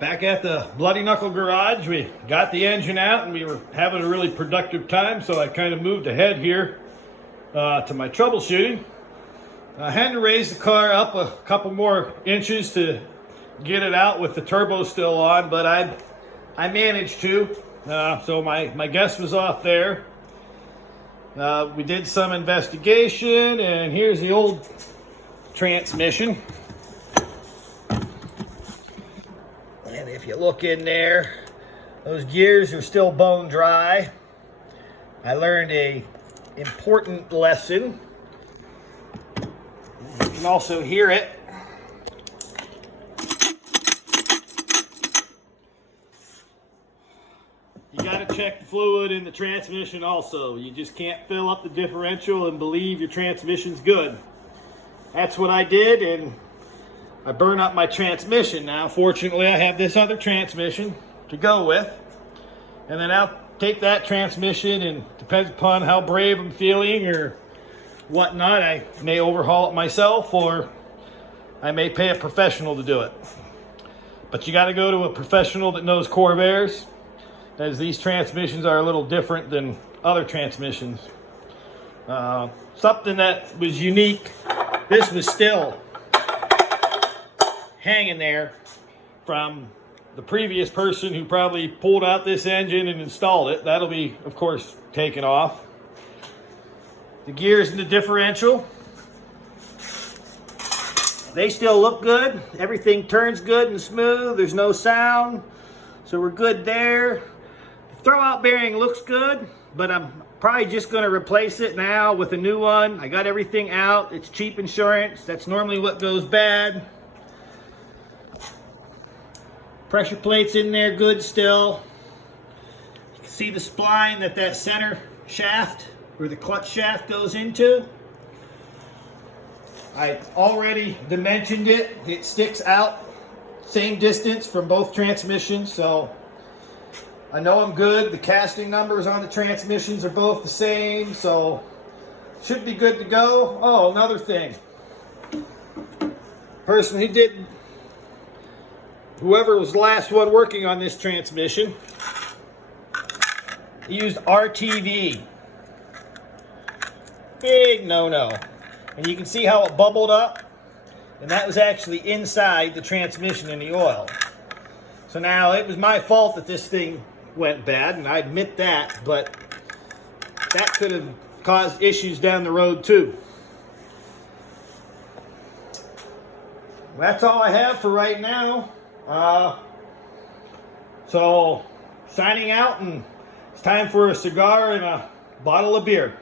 Back at the Bloody Knuckle Garage, we got the engine out and we were having a really productive time, so I kind of moved ahead here to my troubleshooting. I had to raise the car up a couple more inches to get it out with the turbo still on, but I managed to. So my guess was off there. We did some investigation, and here's the old transmission. And if you look in there, those gears are still bone dry. I learned a important lesson. You can also hear it. You got to check the fluid in the transmission also. You just can't fill up the differential and believe your transmission's good. That's what I did, and I burn up my transmission. Now, fortunately, I have this other transmission to go with. And then I'll take that transmission, and depends upon how brave I'm feeling or whatnot, I may overhaul it myself, or I may pay a professional to do it. But you got to go to a professional that knows Corvairs, as these transmissions are a little different than other transmissions. Something that was unique, this was still hanging there from the previous person who probably pulled out this engine and installed it. That'll be, of course, taken off. The gears in the differential, they still look good. Everything turns good and smooth. There's no sound, so we're good there. The throwout bearing looks good, but I'm probably just going to replace it now with a new one. I got everything out. It's cheap insurance. That's normally what goes bad. Pressure plate's in there good still. You can see the spline that center shaft, where the clutch shaft goes into. I already dimensioned it. It sticks out same distance from both transmissions, so I know I'm good. The casting numbers on the transmissions are both the same, so should be good to go. Oh, another thing. Person who did, whoever was the last one working on this transmission, he used RTV. Big no-no. And you can see how it bubbled up, and that was actually inside the transmission in the oil. So now it was my fault that this thing went bad, and I admit that, but that could have caused issues down the road too. That's all I have for right now. So signing out, and it's time for a cigar and a bottle of beer.